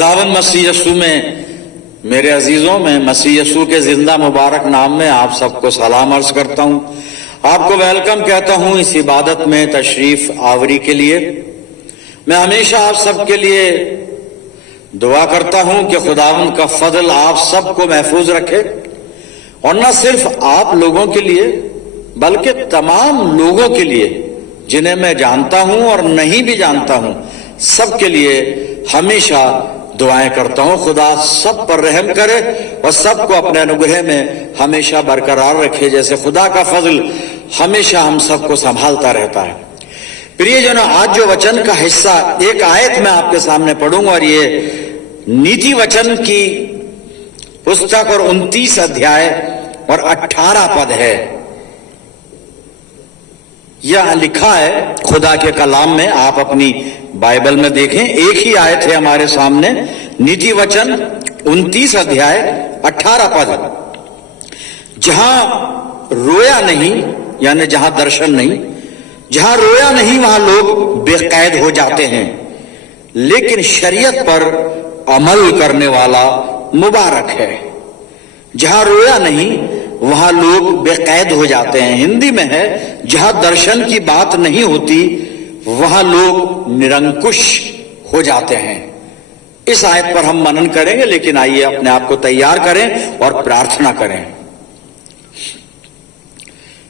खुदावंद मसीह यस्सू में मेरे अजीजों में मसीह यस्सू के जिंदा मुबारक नाम में आप सबको सलाम अर्ज करता हूं। आपको वेलकम कहता हूं इस इबादत में तशरीफ आवरी के लिए। मैं हमेशा आप सबके लिए दुआ करता हूं कि खुदावंद का फजल आप सबको महफूज रखे, और न सिर्फ आप लोगों के लिए बल्कि तमाम लोगों के लिए जिन्हें मैं जानता हूं और नहीं भी जानता हूं, सबके लिए हमेशा दुआएं करता हूं। खुदा सब पर रहम करे और सबको अपने अनुग्रह में हमेशा बरकरार रखे, जैसे खुदा का फजल हमेशा हम सबको संभालता रहता है। प्रियजनों, आज जो वचन का हिस्सा एक आयत में आपके सामने पढ़ूंगा, और ये नीति वचन की पुस्तक और 29 अध्याय और 18 पद है। यह लिखा है खुदा के कलाम में, आप अपनी बाइबल में देखें। एक ही आयत है हमारे सामने, नीति वचन 29 अध्याय 18 पद। जहां रोया नहीं, यानी जहां दर्शन नहीं, जहां रोया नहीं वहां लोग बेकैद हो जाते हैं, लेकिन शरीयत पर अमल करने वाला मुबारक है। जहां रोया नहीं वहां लोग बेकैद हो जाते हैं। हिंदी में है, जहां दर्शन की बात नहीं होती वहां लोग निरंकुश हो जाते हैं। इस आयत पर हम मनन करेंगे, लेकिन आइए अपने आप को तैयार करें और प्रार्थना करें।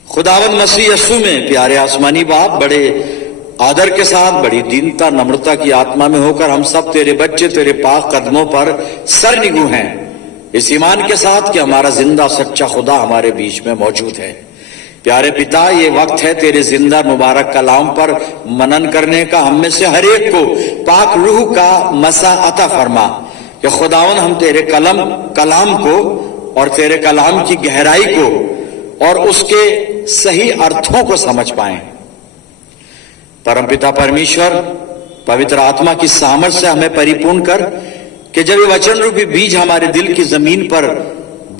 खुदावंद मसीह यस्सू में प्यारे आसमानी बाप, बड़े आदर के साथ, बड़ी दीनता नम्रता की आत्मा में होकर हम सब तेरे बच्चे तेरे पाक कदमों पर सर निगू हैं, इस ईमान के साथ कि हमारा जिंदा सच्चा खुदा हमारे बीच में मौजूद है। प्यारे पिता, ये वक्त है तेरे जिंदा मुबारक कलाम पर मनन करने का। हम में से हर एक को पाक रूह का मसा अता फरमा कि खुदावन हम तेरे कलाम को और तेरे कलाम की गहराई को और उसके सही अर्थों को समझ पाएं। परमपिता परमेश्वर, पवित्र आत्मा की सामर्थ से हमें परिपूर्ण कर कि जब ये वचन रूपी बीज हमारे दिल की जमीन पर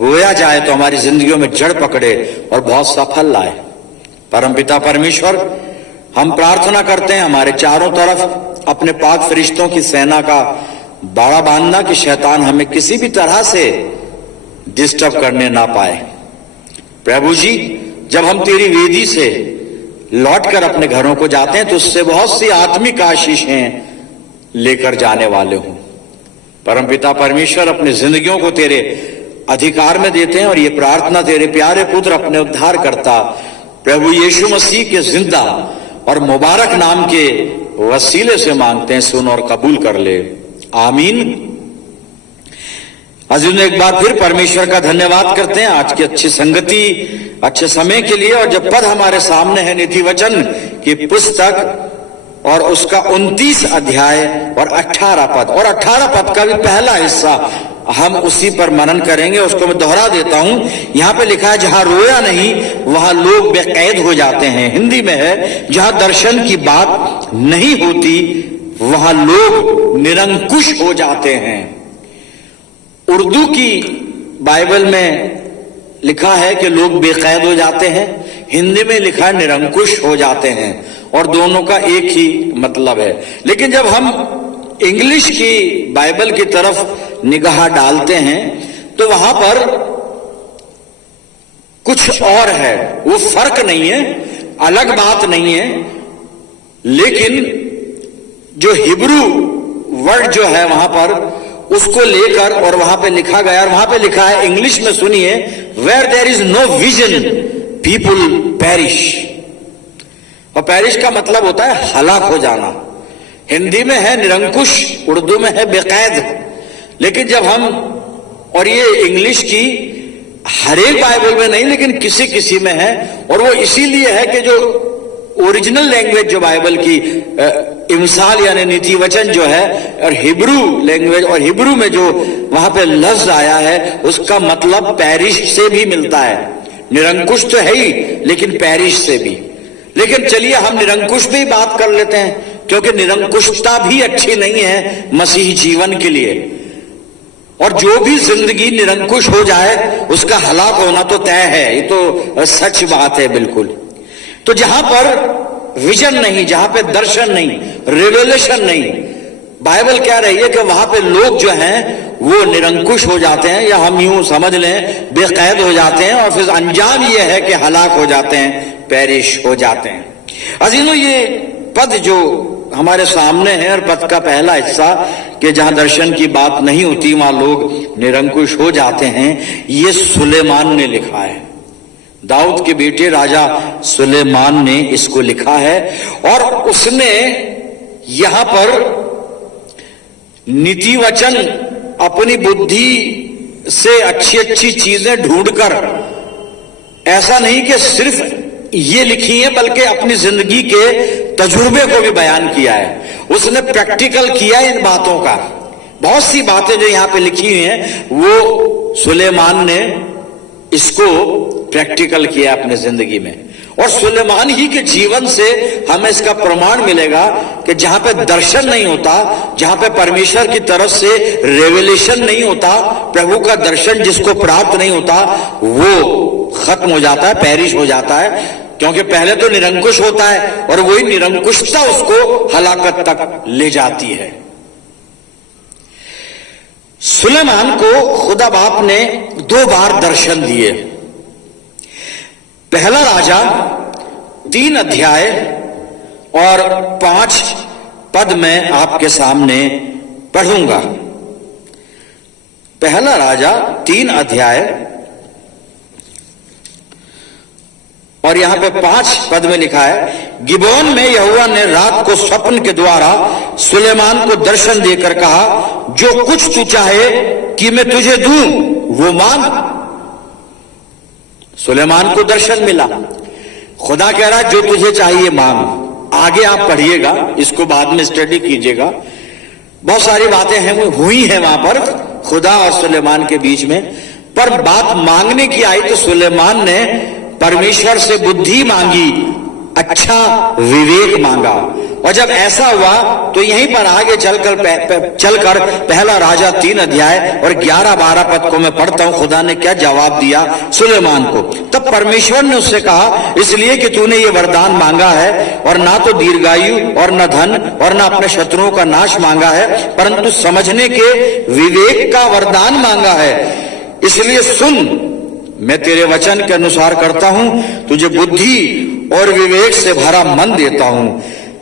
बोया जाए तो हमारी जिंदगियों में जड़ पकड़े और बहुत सफल लाए। परमपिता परमेश्वर, हम प्रार्थना करते हैं हमारे चारों तरफ अपने पाक फरिश्तों की सेना का बाड़ा बांधना कि शैतान हमें किसी भी तरह से डिस्टर्ब करने ना पाए। प्रभु जी, जब हम तेरी वेदी से लौटकर अपने घरों को जाते हैं तो उससे बहुत सी आत्मिक आशीषें लेकर जाने वाले हूं। परमपिता परमेश्वर, अपनी जिंदगियों को तेरे अधिकार में देते हैं और ये प्रार्थना तेरे प्यारे पुत्र अपने उद्धार करता प्रभु यीशु मसीह के जिंदा और मुबारक नाम के वसीले से मांगते हैं। सुन और कबूल कर ले, आमीन। अजीज, एक बार फिर परमेश्वर का धन्यवाद करते हैं आज की अच्छी संगति, अच्छे समय के लिए। और जब पद हमारे सामने है नीति वचन की पुस्तक और उसका 29 अध्याय और 18 पद, और 18 पद का भी पहला हिस्सा हम उसी पर मनन करेंगे। उसको मैं दोहरा देता हूं। यहां पे लिखा है, जहां रोया नहीं वहां लोग बेकैद हो जाते हैं। हिंदी में है, जहां दर्शन की बात नहीं होती वहां लोग निरंकुश हो जाते हैं। उर्दू की बाइबल में लिखा है कि लोग बेकैद हो जाते हैं, हिंदी में लिखा है निरंकुश हो जाते हैं, और दोनों का एक ही मतलब है। लेकिन जब हम इंग्लिश की बाइबल की तरफ निगाह डालते हैं तो वहां पर कुछ और है। वो फर्क नहीं है, अलग बात नहीं है, लेकिन जो हिब्रू वर्ड जो है वहां पर उसको लेकर और वहां पे लिखा गया। और वहां पे लिखा है इंग्लिश में, सुनिए, where there is no vision people perish. और पेरिश का मतलब होता है हलाक हो जाना। हिंदी में है निरंकुश, उर्दू में है बेकैद। लेकिन जब हम, और ये इंग्लिश की हर एक बाइबल में नहीं लेकिन किसी किसी में है, और वो इसीलिए है कि जो ओरिजिनल लैंग्वेज जो बाइबल की इमसाल यानी नीति वचन जो है, और हिब्रू लैंग्वेज और हिब्रू में जो वहां पे लफ्ज आया है उसका मतलब पेरिश से भी मिलता है। निरंकुश तो है ही, लेकिन पेरिश से भी। लेकिन चलिए हम निरंकुश भी बात कर लेते हैं, क्योंकि निरंकुशता भी अच्छी नहीं है मसीही जीवन के लिए। और जो भी जिंदगी निरंकुश हो जाए उसका हलाक होना तो तय है, ये तो सच बात है बिल्कुल। तो जहां पर विजन नहीं, जहां पे दर्शन नहीं, रिवेलेशन नहीं, बाइबल कह रही है कि वहां पे लोग जो हैं वो निरंकुश हो जाते हैं, या हम यूं समझ लें बेकैद हो जाते हैं, और फिर अंजाम ये है कि हलाक हो जाते हैं, पेरिश हो जाते हैं। अजीजों, ये पद जो हमारे सामने है, और पद का पहला हिस्सा कि जहां दर्शन की बात नहीं होती वहां लोग निरंकुश हो जाते हैं, ये सुलेमान ने लिखा है। दाऊद के बेटे राजा सुलेमान ने इसको लिखा है, और उसने यहां पर नीति वचन अपनी बुद्धि से अच्छी अच्छी चीजें ढूंढकर, ऐसा नहीं कि सिर्फ ये लिखी है बल्कि अपनी जिंदगी के तजुर्बे को भी बयान किया है। उसने प्रैक्टिकल किया इन बातों का। बहुत सी बातें जो यहां पे लिखी हुई हैं वो सुलेमान ने इसको प्रैक्टिकल किया अपने जिंदगी में, और सुलेमान ही के जीवन से हमें इसका प्रमाण मिलेगा कि जहां पे दर्शन नहीं होता, जहां पे परमेश्वर की तरफ से रेवलेशन नहीं होता, प्रभु का दर्शन जिसको प्राप्त नहीं होता, वो खत्म हो जाता है, पेरिश हो जाता है। क्योंकि पहले तो निरंकुश होता है और वही निरंकुशता उसको हलाकत तक ले जाती है। सुलेमान को खुदा बाप ने 2 बार दर्शन दिए। पहला राजा 3 अध्याय और 5 पद में आपके सामने पढ़ूंगा। पहला राजा 3 अध्याय और यहां पे 5 पद में लिखा है, गिबोन में यहोवा ने रात को स्वप्न के द्वारा सुलेमान को दर्शन देकर कहा, जो कुछ तू चाहे कि मैं तुझे दूं वो मांग। सुलेमान को दर्शन मिला, खुदा कह रहा है जो तुझे चाहिए मांग। आगे आप पढ़िएगा, इसको बाद में स्टडी कीजिएगा। बहुत सारी बातें हैं वो हुई हैं वहां पर खुदा और सुलेमान के बीच में, पर बात मांगने की आई तो सुलेमान ने परमेश्वर से बुद्धि मांगी, अच्छा विवेक मांगा। और जब ऐसा हुआ तो यहीं पर आगे चलकर पहला राजा 3 अध्याय और 11-12 पद को मैं पढ़ता हूं, खुदा ने क्या जवाब दिया सुलेमान को। तब परमेश्वर ने उससे कहा, इसलिए कि तूने ये वरदान मांगा है, और ना तो दीर्घायु और न धन और न अपने शत्रुओं का नाश मांगा है, परंतु समझने के विवेक का वरदान मांगा है। इसलिए सुन, मैं तेरे वचन के अनुसार करता हूं, तुझे बुद्धि और विवेक से भरा मन देता हूं,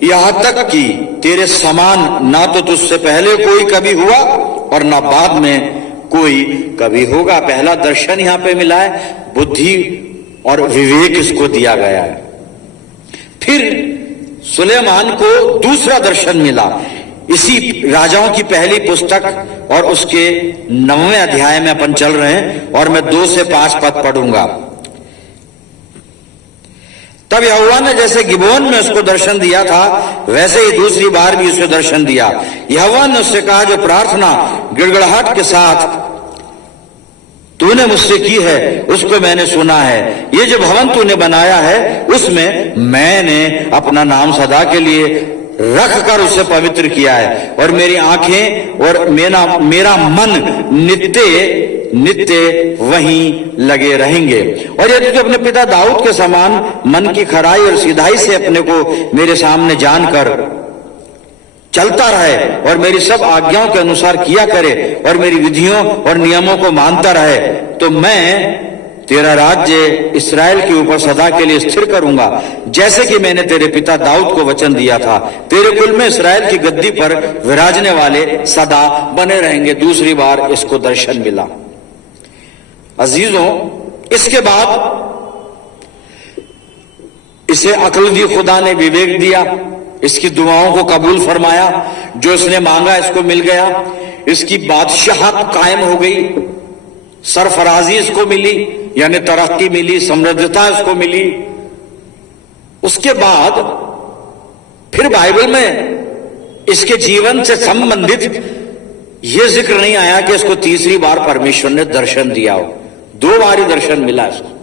यहां तक कि तेरे समान ना तो तुझसे पहले कोई कभी हुआ और ना बाद में कोई कभी होगा। पहला दर्शन यहां पे मिला है, बुद्धि और विवेक इसको दिया गया है। फिर सुलेमान को दूसरा दर्शन मिला, इसी राजाओं की पहली पुस्तक और उसके 9वें अध्याय में अपन चल रहे हैं, और मैं 2 से 5 पद पढ़ूंगा। तब यहोवा ने जैसे गिबोन में उसको दर्शन दिया था, वैसे ही दूसरी बार भी उसे दर्शन दिया। यहोवा ने उससे कहा, जो प्रार्थना गिड़गिड़ाहट के साथ तूने मुझसे की है उसको मैंने सुना है। ये जो भवन तूने बनाया है उसमें मैंने अपना नाम सदा के लिए रख कर उसे पवित्र किया है, और मेरी आंखें और मेरा मन नित्य नित्य वहीं लगे रहेंगे। और यदि तू अपने पिता दाऊद के समान मन की खराई और सीधाई से अपने को मेरे सामने जानकर चलता रहे और मेरी सब आज्ञाओं के अनुसार किया करे और मेरी विधियों और नियमों को मानता रहे, तो मैं तेरा राज्य इस्राएल के ऊपर सदा के लिए स्थिर करूंगा, जैसे कि मैंने तेरे पिता दाऊद को वचन दिया था। तेरे कुल में इस्राएल की गद्दी पर विराजने वाले सदा बने रहेंगे। दूसरी बार इसको दर्शन मिला। अजीजों, इसके बाद इसे अक्ल दी, खुदा ने विवेक दिया, इसकी दुआओं को कबूल फरमाया, जो इसने मांगा इसको मिल गया, इसकी बादशाहत कायम हो गई, सरफराजी इसको मिली, यानी तरक्की मिली, समृद्धता इसको मिली। उसके बाद फिर बाइबल में इसके जीवन से संबंधित यह जिक्र नहीं आया कि इसको तीसरी बार परमेश्वर ने दर्शन दिया हो। 2 बार ही दर्शन मिला इसको।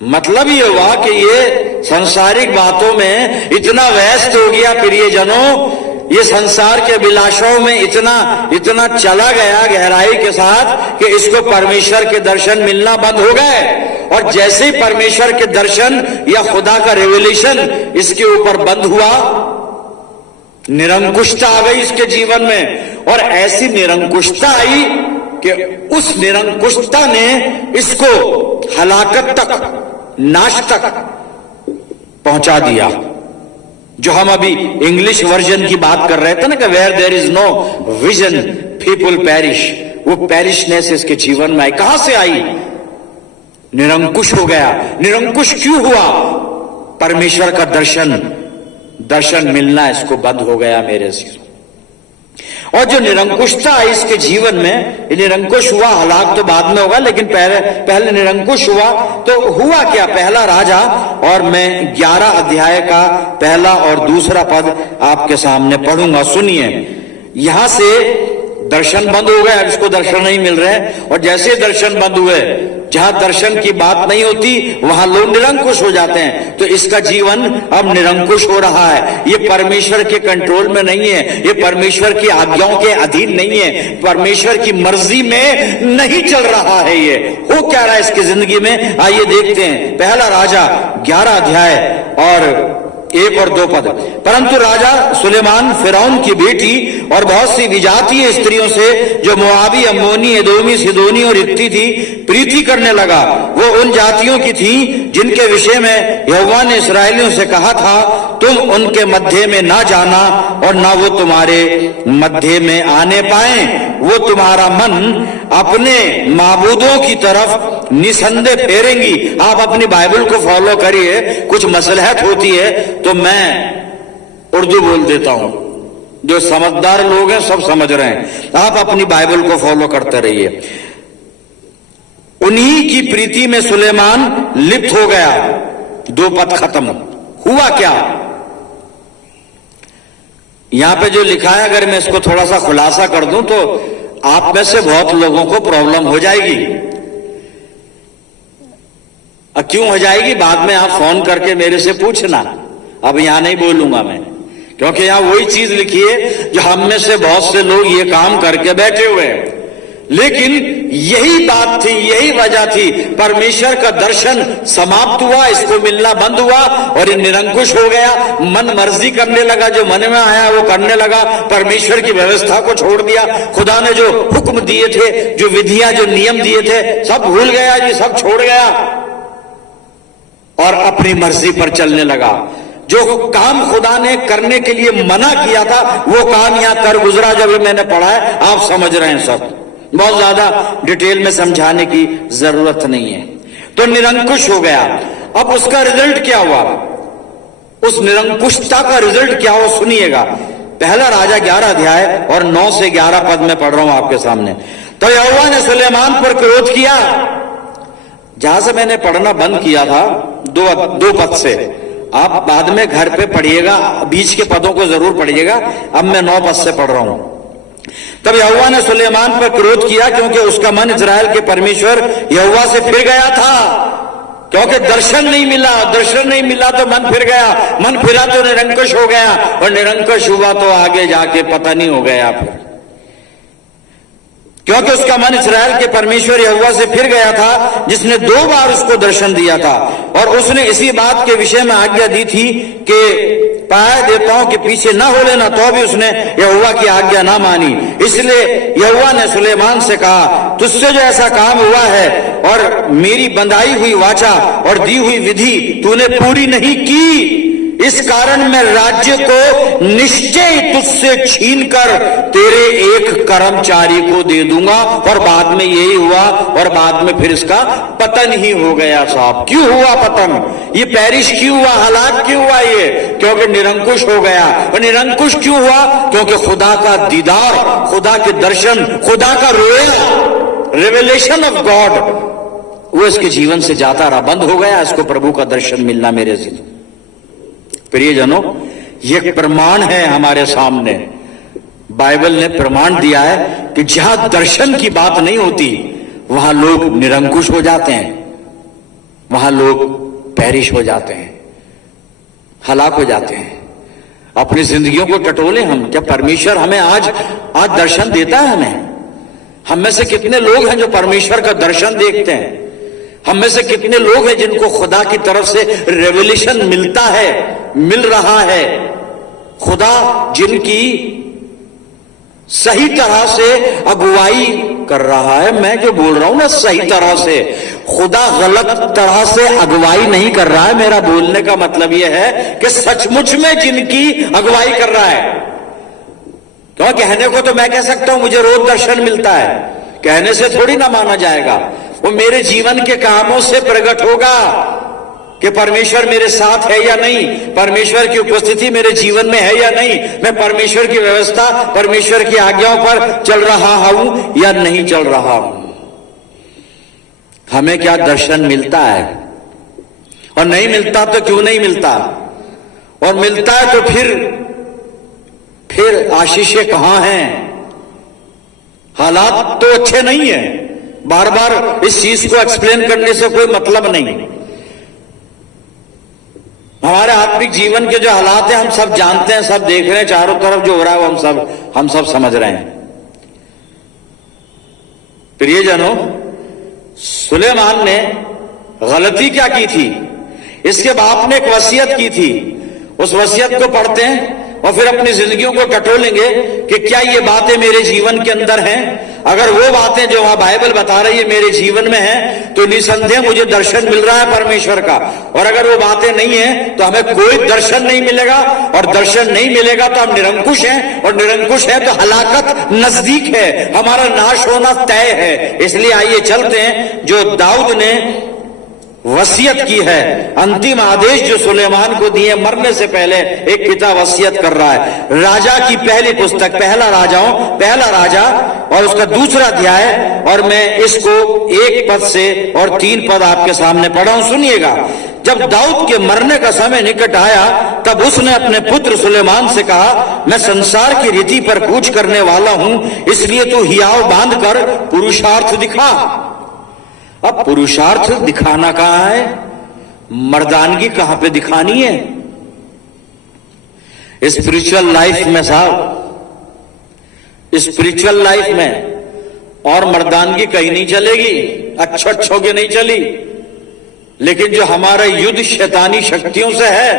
मतलब ये हुआ कि ये सांसारिक बातों में इतना व्यस्त हो गया प्रियजनों, ये संसार के विलासों में इतना चला गया गहराई के साथ कि इसको परमेश्वर के दर्शन मिलना बंद हो गए। और जैसे ही परमेश्वर के दर्शन या खुदा का रेवलेशन इसके ऊपर बंद हुआ, निरंकुशता आ गई इसके जीवन में, और ऐसी निरंकुशता आई कि उस निरंकुशता ने इसको हलाकत तक, नाश तक पहुंचा दिया। जो हम अभी इंग्लिश वर्जन की बात कर रहे थे ना कि where there is no vision people perish, वो पेरिशनेस इसके जीवन में आई। कहां से आई? निरंकुश हो गया। निरंकुश क्यों हुआ? परमेश्वर का दर्शन मिलना इसको बंद हो गया मेरे से। और जो निरंकुशता आई इसके जीवन में, निरंकुश हुआ, हलाक तो बाद में होगा, लेकिन पहले निरंकुश हुआ। तो हुआ क्या? पहला राजा, और मैं 11 अध्याय का पहला और दूसरा पद आपके सामने पढ़ूंगा, सुनिए। यहां से दर्शन बंद हो गए, इसको दर्शन नहीं मिल रहे, और जैसे दर्शन बंद हुए, जहां दर्शन की बात नहीं होती वहां लोग निरंकुश हो जाते हैं। तो इसका जीवन अब निरंकुश हो रहा है। ये परमेश्वर के कंट्रोल में नहीं है, ये परमेश्वर की आज्ञाओं के अधीन नहीं है, परमेश्वर की मर्जी में नहीं चल रहा है। ये हो क्या रहा है इसकी जिंदगी में, आइए देखते हैं। पहला राजा 11 अध्याय और 1 और 2 पद। परंतु राजा सुलेमान फिरौन की बेटी और बहुत सी विजातीय स्त्रियों से, जो मोआबी, अम्मोनी, एदोमी, सिदोनी और हित्ती थी, प्रीति करने लगा। वो उन जातियों की थी जिनके विषय में यहोवा ने इस्राएलियों से कहा था, तुम उनके मध्य में ना जाना और ना वो तुम्हारे मध्य में आने पाए। वो तुम्हारा मन अपने माबूदों की तरफ निसंदेह फेरेंगी। आप अपनी बाइबल को फॉलो करिए, कुछ मसलहत होती है तो मैं उर्दू बोल देता हूं, जो समझदार लोग हैं सब समझ रहे हैं। आप अपनी बाइबल को फॉलो करते रहिए। उन्हीं की प्रीति में सुलेमान लिप्त हो गया। 2 पद खत्म। हुआ क्या? यहां पे जो लिखा है, अगर मैं इसको थोड़ा सा खुलासा कर दूं तो आप में से बहुत लोगों को प्रॉब्लम हो जाएगी। क्यों हो जाएगी? बाद में आप फोन करके मेरे से पूछना, अब यहां नहीं बोलूंगा मैं, क्योंकि यहां वही चीज लिखी है जो हम में से बहुत से लोग ये काम करके बैठे हुए हैं। लेकिन यही बात थी, यही वजह थी, परमेश्वर का दर्शन समाप्त हुआ, इसको मिलना बंद हुआ और ये निरंकुश हो गया। मन मर्जी करने लगा, जो मन में आया वो करने लगा, परमेश्वर की व्यवस्था को छोड़ दिया। खुदा ने जो हुक्म दिए थे, जो विधियां, जो नियम दिए थे, सब भूल गया जी, सब छोड़ गया और अपनी मर्जी पर चलने लगा। जो काम खुदा ने करने के लिए मना किया था वो काम यहां कर गुजरा। जब मैंने पढ़ा है, आप समझ रहे हैं, सब बहुत ज्यादा डिटेल में समझाने की जरूरत नहीं है। तो निरंकुश हो गया। अब उसका रिजल्ट क्या हुआ? उस निरंकुशता का रिजल्ट क्या हुआ सुनिएगा। पहला राजा 11 अध्याय और 9 से 11 पद में पढ़ रहा हूं आपके सामने। तो यहोवा ने सुलेमान पर क्रोध किया। जहां से मैंने पढ़ना बंद किया था, दो पद से, आप बाद में घर पे पढ़िएगा, बीच के पदों को जरूर पढ़िएगा। अब मैं 9 पद से पढ़ रहा हूं। तब यहोवा ने सुलेमान पर क्रोध किया, क्योंकि उसका मन इजराइल के परमेश्वर यहोवा से फिर गया था। क्योंकि दर्शन नहीं मिला, दर्शन नहीं मिला तो मन फिर गया, मन फिरा तो निरंकुश हो गया, और निरंकुश हुआ तो आगे जाके पता नहीं हो गया फिर। क्योंकि उसका मन इस्राएल के परमेश्वर यहोवा से फिर गया था, जिसने 2 बार उसको दर्शन दिया था, और उसने इसी बात के विषय में आज्ञा दी थी कि पाए देवताओं के पीछे न हो लेना, तो भी उसने यहोवा की आज्ञा ना मानी। इसलिए यहोवा ने सुलेमान से कहा, तुझसे जो ऐसा काम हुआ है और मेरी बंधाई हुई वाचा और दी हुई विधि तूने पूरी नहीं की, इस कारण मैं राज्य को निश्चय तुझसे छीनकर तेरे एक कर्मचारी को दे दूंगा। और बाद में यही हुआ, और बाद में फिर इसका पतन ही हो गया। साहब, क्यों हुआ पतन? ये पेरिश क्यों हुआ, हलाक क्यों हुआ? ये क्योंकि निरंकुश हो गया। और निरंकुश क्यों हुआ? क्योंकि खुदा का दीदार, खुदा के दर्शन, खुदा का रोया, रेवलेशन ऑफ गॉड, वो इसके जीवन से जाता रहा, बंद हो गया। इसको प्रभु का दर्शन मिलना मेरे से। प्रियजनों, ये प्रमाण है हमारे सामने। बाइबल ने प्रमाण दिया है कि जहां दर्शन की बात नहीं होती वहां लोग निरंकुश हो जाते हैं, वहां लोग पेरिश हो जाते हैं, हलाक हो जाते हैं। अपनी जिंदगियों को टटोले हम। क्या परमेश्वर हमें आज दर्शन देता है? हमें हम में से कितने लोग हैं जो परमेश्वर का दर्शन देखते हैं? हम में से कितने लोग हैं जिनको खुदा की तरफ से रेवलेशन मिलता है, मिल रहा है? खुदा जिनकी सही तरह से अगुवाई कर रहा है, मैं जो बोल रहा हूं ना सही तरह से, खुदा गलत तरह से अगुवाई नहीं कर रहा है। मेरा बोलने का मतलब यह है कि सचमुच में जिनकी अगुवाई कर रहा है। क्यों कहने को तो मैं कह सकता हूं मुझे रोज दर्शन मिलता है, कहने से थोड़ी ना माना जाएगा, वो मेरे जीवन के कामों से प्रकट होगा कि परमेश्वर मेरे साथ है या नहीं, परमेश्वर की उपस्थिति मेरे जीवन में है या नहीं, मैं परमेश्वर की व्यवस्था, परमेश्वर की आज्ञाओं पर चल रहा हूं या नहीं चल रहा हूं। हमें क्या दर्शन मिलता है, और नहीं मिलता तो क्यों नहीं मिलता, और मिलता है तो फिर आशीषें कहां हैं। हालात तो अच्छे नहीं है, बार बार इस चीज को एक्सप्लेन करने से कोई मतलब नहीं। हमारे आत्मिक जीवन के जो हालात हैं हम सब जानते हैं, सब देख रहे हैं, चारों तरफ जो हो रहा है वो हम सब समझ रहे हैं। प्रियजनों, सुलेमान ने गलती क्या की थी, इसके बाप ने एक वसीयत की थी। उस वसीयत को पढ़ते हैं और फिर अपनी जिंदगियों को टटोलेंगे कि क्या ये बातें मेरे जीवन के अंदर हैं। अगर वो बातें जो वहां बाइबल बता रही है मेरे जीवन में है तो निसंदेह मुझे दर्शन मिल रहा है परमेश्वर का, और अगर वो बातें नहीं है तो हमें कोई दर्शन नहीं मिलेगा, और दर्शन नहीं मिलेगा तो हम निरंकुश हैं, और निरंकुश है तो हलाकत नजदीक है, हमारा नाश होना तय है। इसलिए आइए चलते हैं जो दाऊद ने वसीयत की है, अंतिम आदेश जो सुलेमान को दिए मरने से पहले एक पिता वसीयत कर रहा है। राजा की पहली पुस्तक पहला राजा और उसका दूसरा अध्याय, और मैं इसको 1 पद से और 3 पद आपके सामने पढ़ा हूं, सुनिएगा। जब दाऊद के मरने का समय निकट आया तब उसने अपने पुत्र सुलेमान से कहा, मैं संसार की रीति पर कूच करने वाला हूं, इसलिए तू हियाव बांधकर पुरुषार्थ दिखा। अब पुरुषार्थ दिखाना कहां है, मर्दानगी कहां पे दिखानी है। स्पिरिचुअल लाइफ में साहब, स्पिरिचुअल लाइफ में और मर्दानगी कहीं नहीं चलेगी, अच्छों की नहीं चली। लेकिन जो हमारा युद्ध शैतानी शक्तियों से है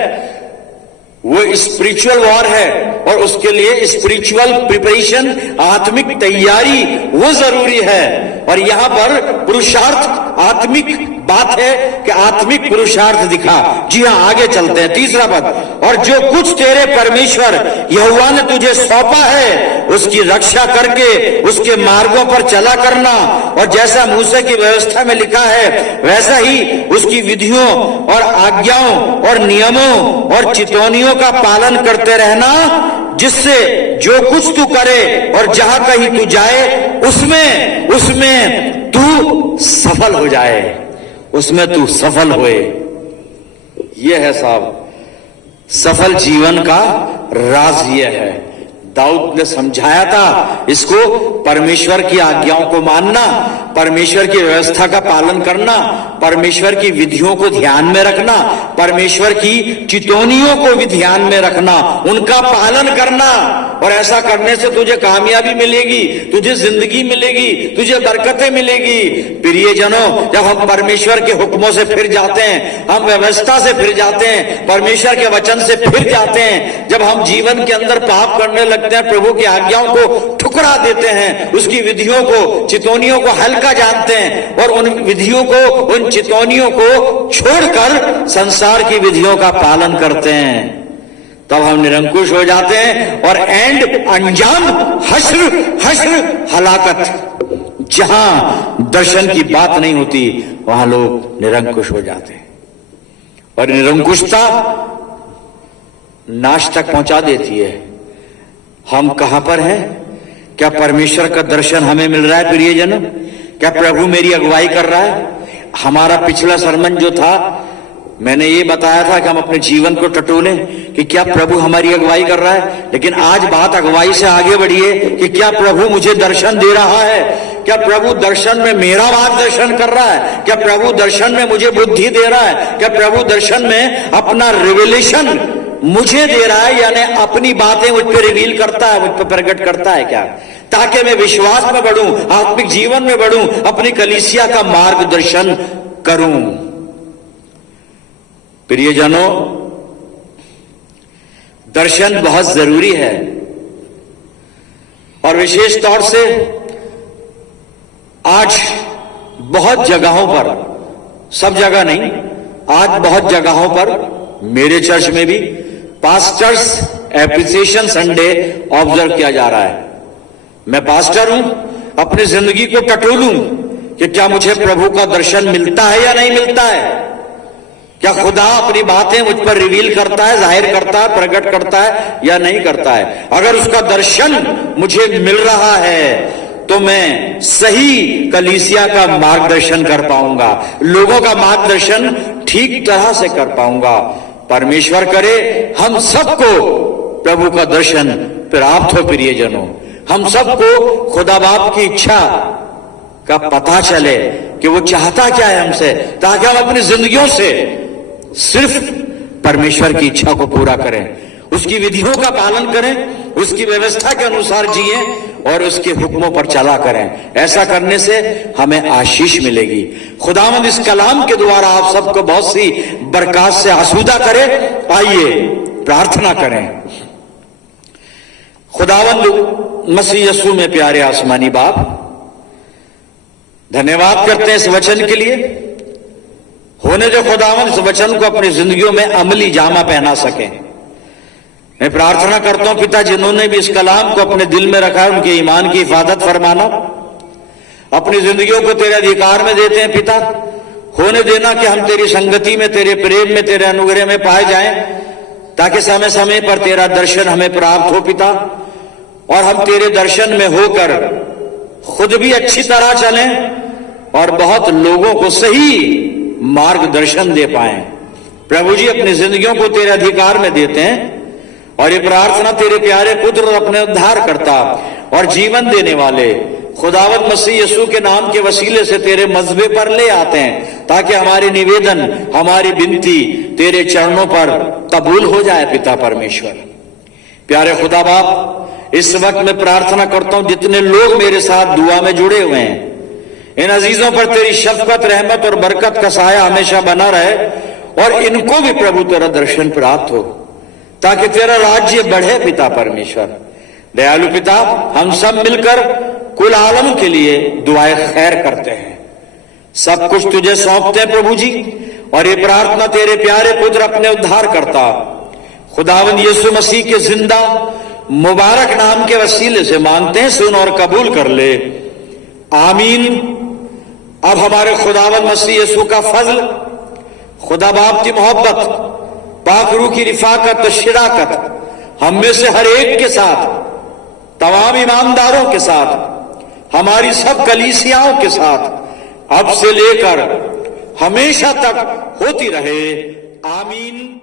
वो स्पिरिचुअल वॉर है, और उसके लिए स्पिरिचुअल प्रिपरेशन, आत्मिक तैयारी वो जरूरी है। और यहां पर पुरुषार्थ आत्मिक बात है कि आत्मिक पुरुषार्थ दिखा। जी हां, आगे चलते हैं, 3रा पद, और जो कुछ तेरे परमेश्वर यहोवा ने तुझे सौंपा है उसकी रक्षा करके उसके मार्गों पर चला करना, और जैसा मूसा की व्यवस्था में लिखा है वैसा ही उसकी विधियों और आज्ञाओं और नियमों और चितौनियों का पालन करते रहना, जिससे जो कुछ तू करे और जहां कहीं तू जाए उसमें तू सफल हो जाए, उसमें तू सफल होए। यह है साहब सफल जीवन का राज, यह है। दाऊद ने समझाया था इसको, परमेश्वर की आज्ञाओं को मानना, परमेश्वर की व्यवस्था का पालन करना, परमेश्वर की विधियों को ध्यान में रखना, परमेश्वर की चितौनियों को भी ध्यान में रखना, उनका पालन करना। और ऐसा करने से तुझे कामयाबी मिलेगी, तुझे जिंदगी मिलेगी, तुझे बरकतें मिलेगी। प्रियजनों, जब हम परमेश्वर के हुक्मों से फिर जाते हैं, हम व्यवस्था से फिर जाते हैं, परमेश्वर के वचन से फिर जाते हैं, जब हम जीवन के अंदर पाप करने लगते हैं, प्रभु की आज्ञाओं को ठुकरा देते हैं, उसकी विधियों को, चितौनियों को हल्का जानते हैं, और उन विधियों को, उन चितौनियों को छोड़कर संसार की विधियों का पालन करते हैं, तब हम निरंकुश हो जाते हैं। और एंड अंजाम हश्र हलाकत। जहां दर्शन की बात नहीं होती वहां लोग निरंकुश हो जाते हैं, और निरंकुशता नाश तक पहुंचा देती है। हम कहां पर हैं? क्या परमेश्वर का दर्शन हमें मिल रहा है प्रियजन? क्या प्रभु मेरी अगुवाई कर रहा है? हमारा पिछला सरमन जो था, मैंने ये बताया था कि हम अपने जीवन को टटोलें कि क्या प्रभु हमारी अगुवाई कर रहा है। लेकिन आज बात अगुवाई से आगे बढ़ी है कि क्या प्रभु मुझे दर्शन दे रहा है, क्या प्रभु दर्शन में मेरा मार्गदर्शन कर रहा है, क्या प्रभु दर्शन में मुझे बुद्धि दे रहा है, क्या प्रभु दर्शन में अपना रिविलेशन मुझे दे रहा है, यानी अपनी बातें मुझ पर रिवील करता है, मुझ पर प्रकट करता है क्या, ताकि मैं विश्वास में बढ़ूं, आत्मिक जीवन में बढ़ूं, अपनी कलीसिया का मार्गदर्शन करूं। प्रियजनों, दर्शन बहुत जरूरी है। और विशेष तौर से आज बहुत जगहों पर, सब जगह नहीं, आज बहुत जगहों पर, मेरे चर्च में भी पास्टर्स एप्रिसिएशन संडे ऑब्जर्व किया जा रहा है। मैं पास्टर हूं, अपनी जिंदगी को टटोलूं कि क्या मुझे प्रभु का दर्शन मिलता है या नहीं मिलता है। क्या खुदा अपनी बातें मुझ पर रिवील करता है, जाहिर करता है, प्रकट करता है या नहीं करता है। अगर उसका दर्शन मुझे मिल रहा है तो मैं सही कलीसिया का मार्गदर्शन कर पाऊंगा, लोगों का मार्गदर्शन ठीक तरह से कर पाऊंगा। परमेश्वर करे हम सबको प्रभु का दर्शन प्राप्त हो। प्रियजनों, हम सबको खुदा बाप की इच्छा का पता चले कि वो चाहता क्या है हमसे, ताकि हम अपनी जिंदगियों से सिर्फ परमेश्वर की इच्छा को पूरा करें, उसकी विधियों का पालन करें, उसकी व्यवस्था के अनुसार जिए और उसके हुक्मों पर चला करें। ऐसा करने से हमें आशीष मिलेगी। खुदावंद इस कलाम के द्वारा आप सबको बहुत सी बरकत से आसूदा करे। आइए प्रार्थना करें। खुदावंद मसीह यीशु में प्यारे आसमानी बाप, धन्यवाद करते हैं इस वचन के लिए। होने जो खुदावंद इस वचन को अपनी जिंदगियों में अमली जामा पहना सके। मैं प्रार्थना करता हूं पिता, जिन्होंने भी इस कलाम को अपने दिल में रखा है, उनके ईमान की हिफाजत फरमाना। अपनी जिंदगियों को तेरे अधिकार में देते हैं पिता। होने देना कि हम तेरी संगति में, तेरे प्रेम में, तेरे अनुग्रह में पाए जाएं, ताकि समय समय पर तेरा दर्शन हमें प्राप्त हो पिता, और हम तेरे दर्शन में होकर खुद भी अच्छी तरह चलें और बहुत लोगों को सही मार्गदर्शन दे पाएं। प्रभु जी, अपनी जिंदगियों को तेरे अधिकार में देते हैं और ये प्रार्थना तेरे प्यारे पुत्र और अपने उद्धार करता और जीवन देने वाले खुदावंद मसीह यीशु के नाम के वसीले से तेरे मज़बे पर ले आते हैं, ताकि हमारी निवेदन, हमारी विनती तेरे चरणों पर कबूल हो जाए। पिता परमेश्वर, प्यारे खुदा बाप, इस वक्त मैं प्रार्थना करता हूं जितने लोग मेरे साथ दुआ में जुड़े हुए हैं, इन अजीजों पर तेरी शफकत, रहमत और बरकत का साया हमेशा बना रहे और इनको भी प्रभु तेरा दर्शन प्राप्त हो, ताकि तेरा राज्य बढ़े। पिता परमेश्वर, दयालु पिता, हम सब मिलकर कुल आलम के लिए दुआए खैर करते हैं। सब कुछ तुझे सौंपते हैं प्रभु जी, और ये प्रार्थना तेरे प्यारे पुत्र अपने उद्धार करता खुदावंद यीशु मसीह के जिंदा मुबारक नाम के वसीले से मांगते हैं। सुन और कबूल कर ले, आमीन। अब हमारे खुदावंद मसीह यीशु का फजल, खुदा बाप की मोहब्बत, पाक रूह की रिफाकत और शिराकत हम में से हर एक के साथ, तमाम ईमानदारों के साथ, हमारी सब कलीसियाओं के साथ अब से लेकर हमेशा तक होती रहे। आमीन।